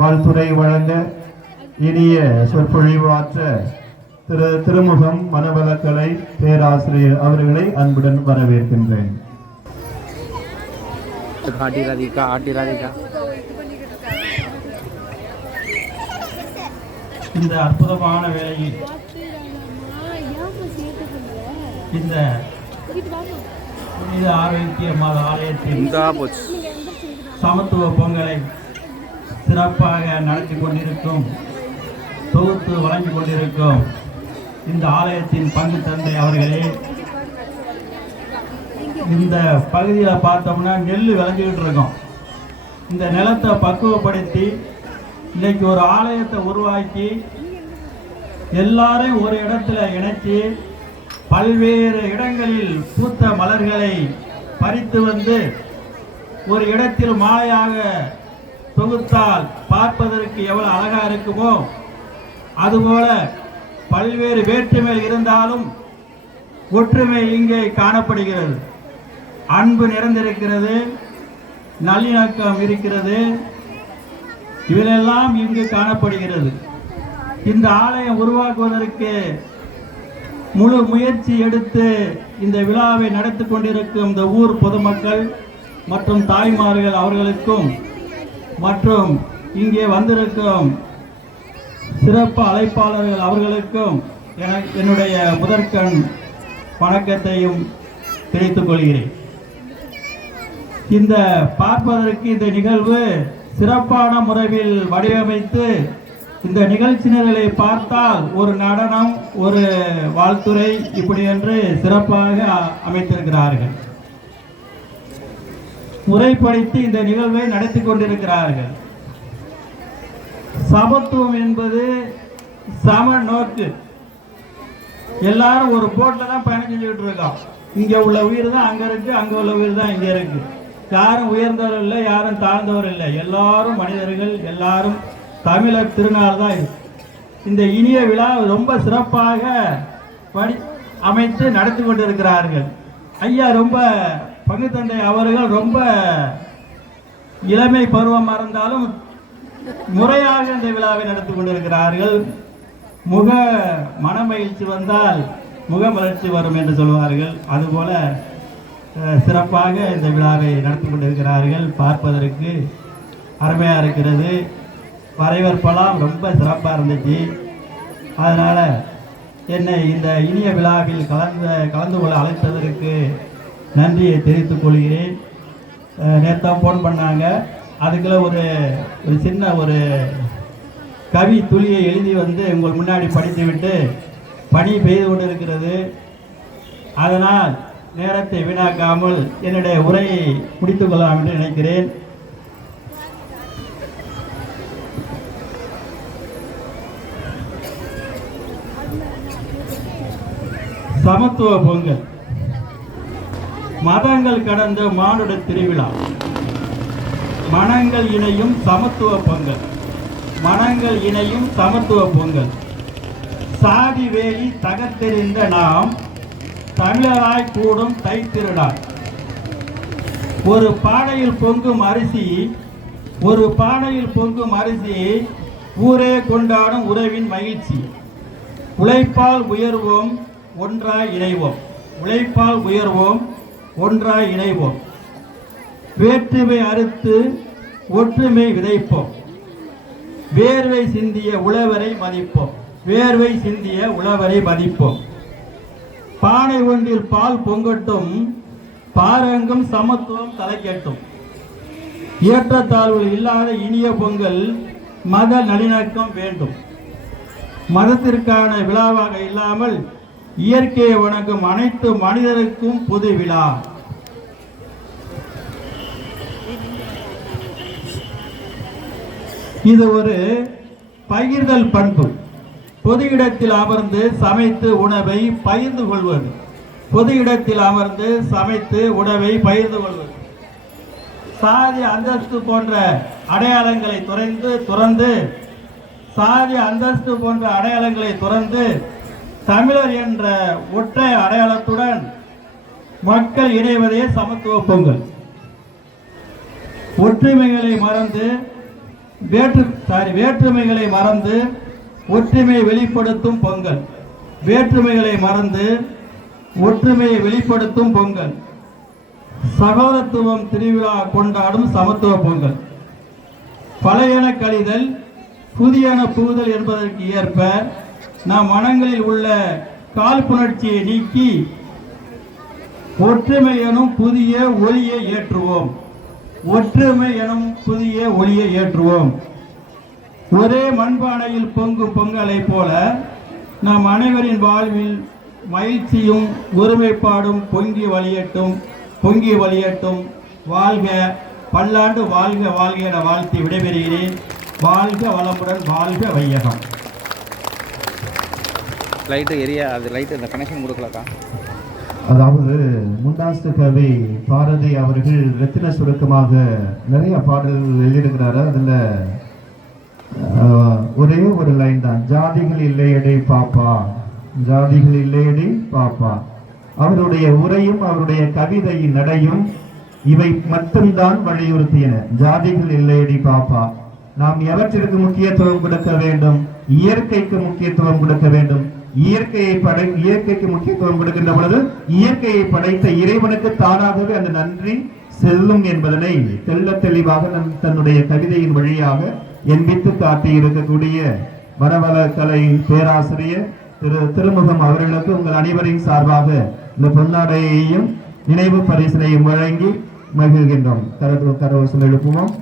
வாழ்த்துரை வழங்க இனிய சொற்பொழிவாற்ற திருமுகம் மனவளக்கலை பேராசிரியர் அவர்களை அன்புடன் வரவேற்கின்றேன். இந்த அற்புதமான வேளையில் இந்த புனித ஆரோக்கிய மாத ஆலயத்தில் சமத்துவ பொங்கலை சிறப்பாக நடத்தி கொண்டிருக்கும், தொகுத்து வழங்கி கொண்டிருக்கும் இந்த ஆலயத்தின் பங்கு தந்தை அவர்களே, இந்த பகுதியில் பார்த்தோம்னா நெல் விளைஞ்சிக்கிட்டு இருக்கோம். இந்த நிலத்தை பக்குவப்படுத்தி இன்னைக்கு ஒரு ஆலயத்தை உருவாக்கி எல்லாரையும் ஒரு இடத்துல இணைச்சி பல்வேறு இடங்களில் பூத்த மலர்களை பறித்து வந்து ஒரு இடத்தில் மாலையாக தொகுத்தால் பார்ப்பதற்கு எவ்வளவு அழகா இருக்குமோ அதுபோல பல்வேறு வேற்றுமைகள் இருந்தாலும் ஒற்றுமை இங்கே காணப்படுகிறது. அன்பு நிறைந்திருக்கிறது, நல்லிணக்கம் இருக்கிறது, இவையெல்லாம் இங்கு காணப்படுகிறது. இந்த ஆலயம் உருவாக்குவதற்கு முழு முயற்சி எடுத்து இந்த விழாவை நடத்தி கொண்டிருக்கும் இந்த ஊர் பொதுமக்கள் மற்றும் தாய்மார்கள் அவர்களுக்கும் மற்றும் இங்கே வந்திருக்கும் சிறப்பு அழைப்பாளர்கள் அவர்களுக்கும் என்னுடைய முதற்கண் வணக்கத்தையும் தெரிவித்துக் கொள்கிறேன். இந்த பார்ப்பதற்கு இந்த நிகழ்வு சிறப்பான முறையில் வடிவமைத்து இந்த நிகழ்ச்சி நிரலை பார்த்தால் ஒரு நடனம், ஒரு வாழ்த்துரை இப்படி என்று சிறப்பாக அமைத்திருக்கிறார்கள். முறைப்படுத்தி இந்த நிகழ்வை நடத்தி கொண்டிருக்கிறார்கள். சமத்துவம் என்பது சம நோக்கு. எல்லாரும் ஒரு போட்ல தான் பயணம் செஞ்சுக்கிட்டு இருக்கோம். இங்க உள்ள உயிர் தான் அங்க இருக்கு, அங்க உள்ள உயிர் தான் இங்க இருக்கு. யாரும் உயர்ந்தவர் இல்லை, யாரும் தாழ்ந்தவர் இல்லை, எல்லாரும் மனிதர்கள், எல்லாரும் தமிழர் திருநாள் தான். இந்த இனிய விழா ரொம்ப சிறப்பாக அமைத்து நடத்தி கொண்டிருக்கிறார்கள். ஐயா ரொம்ப பங்கு தந்தை அவர்கள் ரொம்ப இளமை பருவமாக இருந்தாலும் முறையாக இந்த விழாவை நடத்தி கொண்டிருக்கிறார்கள். மனமகிழ்ச்சி வந்தால் முகமலர்ச்சி வரும் என்று சொல்வார்கள். அதுபோல சிறப்பாக இந்த விழாவை நடத்தி கொண்டிருக்கிறார்கள். பார்ப்பதற்கு அருமையாக இருக்கிறது. வரவேற்பெல்லாம் ரொம்ப சிறப்பாக இருந்துச்சு. அதனால் என்னை இந்த இனிய விழாவில் கலந்து கொள்ள அழைத்ததற்கு நன்றியை தெரிவித்துக் கொள்கிறேன். நேற்று ஃபோன் பண்ணாங்க, அதுக்குள்ள ஒரு சின்ன ஒரு கவி துளியை எழுதி வந்து உங்கள் முன்னாடி படித்துவிட்டு பனி பெய்து கொண்டிருக்கிறது. அதனால் நேரத்தை வீணாக்காமல் என்னுடைய உரையை முடித்துக் கொள்ளலாம் என்று நினைக்கிறேன். சமத்துவ பொங்கல் மதங்கள் கடந்த மானுட திருவிழா. மனங்கள் இணையும் சமத்துவ பொங்கல், மனங்கள் இணையும் சமத்துவ பொங்கல். சாதி வேலி தகர்த்தெறிந்த நாம் தமிழராய் கூடும் தைத்திருநாள். ஒரு பானையில் பொங்கும் அரிசி, ஒரு பானையில் பொங்கும் அரிசி ஊரே கொண்டாடும் உறவின் மகிழ்ச்சி. உழைப்பால் உயர்வோம், ஒன்றாய் இணைவோம். உழைப்பால் உயர்வோம், ஒன்றாய் இணைவோம். வேற்றுமை அறுத்து ஒற்றுமை விதைப்போம். வேர்வை சிந்திய உழவரை மதிப்போம். வேர்வை சிந்திய உழவரை மதிப்போம். பானை ஒன்றில் பால் பொங்கட்டும், பாரங்கும் சமத்துவம் தலைக்கட்டும். ஏற்றத்தாழ்வுகள் இல்லாத இனிய பொங்கல், மத நல்லிணக்கம் வேண்டும். மதத்திற்கான விழாவாக இல்லாமல் இயற்கையை வணங்கும் அனைத்து மனிதருக்கும் பொது விழா. இது ஒரு பகிர்தல் பண்பு. பொது இடத்தில் அமர்ந்து சமைத்து உணவை பகிர்ந்து கொள்வது. பொது இடத்தில் அமர்ந்து சமைத்து உணவை பகிர்ந்து கொள்வது. சாதி அந்தஸ்து போன்ற அடையாளங்களை துறந்து சாதி அந்தஸ்து போன்ற அடையாளங்களை துறந்து தமிழர் என்ற ஒற்றை அடையாளத்துடன் மக்கள் இணைவதே சமத்துவ பொங்கல். ஒற்றுமைகளை மறந்து வேற்றுமைகளை மறந்து ஒற்றுமையை வெளிப்படுத்தும் பொங்கல். வேற்றுமைகளை மறந்து ஒற்றுமையை வெளிப்படுத்தும் பொங்கல். சகோதரத்துவம் திருவிழா கொண்டாடும் சமத்துவ பொங்கல். பழையன கழிதல் புதியன புகுதல் என்பதற்கு ஏற்ப நம் மனங்களில் உள்ள காழ்ப்புணர்ச்சியை நீக்கி ஒற்றுமை எனும் புதிய ஒளியை ஏற்றுவோம். ஒற்றுமை எனும் புதிய ஒளியை ஏற்றுவோம். ஒரே மண்பானையில் பொங்கும் பொங்கலை போல நம் அனைவரின் வாழ்வில் மகிழ்ச்சியும் ஒருமைப்பாடும் பொங்கி வழியட்டும். வாழ்க, பல்லாண்டு வாழ்க வாழ்க என வாழ்த்தி விடைபெறுகிறேன். வாழ்க வளமுடன், வாழ்க வையகம். லைட்டு எரியா, அது லைட்டு இந்த கனெக்ஷன் கொடுக்கலக்கா. அதாவது முண்டாசு கவி பாரதி அவர்கள் ரத்தின சுருக்கமாக நிறைய பாடல்கள் எழுதியிருக்கிறாரு. அதுல ஒரே ஒரு லைன் தான், ஜாதிகள் இல்லையடி பாப்பா, ஜாதிகள் இல்லையடி பாப்பா. அவருடைய உரையும் அவருடைய கவிதையின் நடையும் இவை மட்டும்தான் வலியுறுத்தியன. ஜாதிகள் இல்லையடி பாப்பா. நாம் எவற்றிற்கு முக்கியத்துவம் கொடுக்க வேண்டும்? இயற்கைக்கு முக்கியத்துவம் கொடுக்க வேண்டும். இயற்கைக்கு முக்கியத்துவம் கொடுக்கின்ற பொழுது இயற்கையை படைத்த இறைவனுக்கு தானாகவே அந்த நன்றி செல்லும் என்பதனை தெள்ள தெளிவாக தன்னுடைய கவிதையின் வழியாக எண்பித்து காட்டி இருக்கக்கூடிய வனவளக்கலை பேராசிரியர் திரு திருமுகம் அவர்களுக்கு உங்கள் அனைவரின் சார்பாக இந்த பொன்னாடையையும் நினைவு பரிசினையும் வழங்கி மகிழ்கின்றோம். கரவசம் எழுப்புவோம்.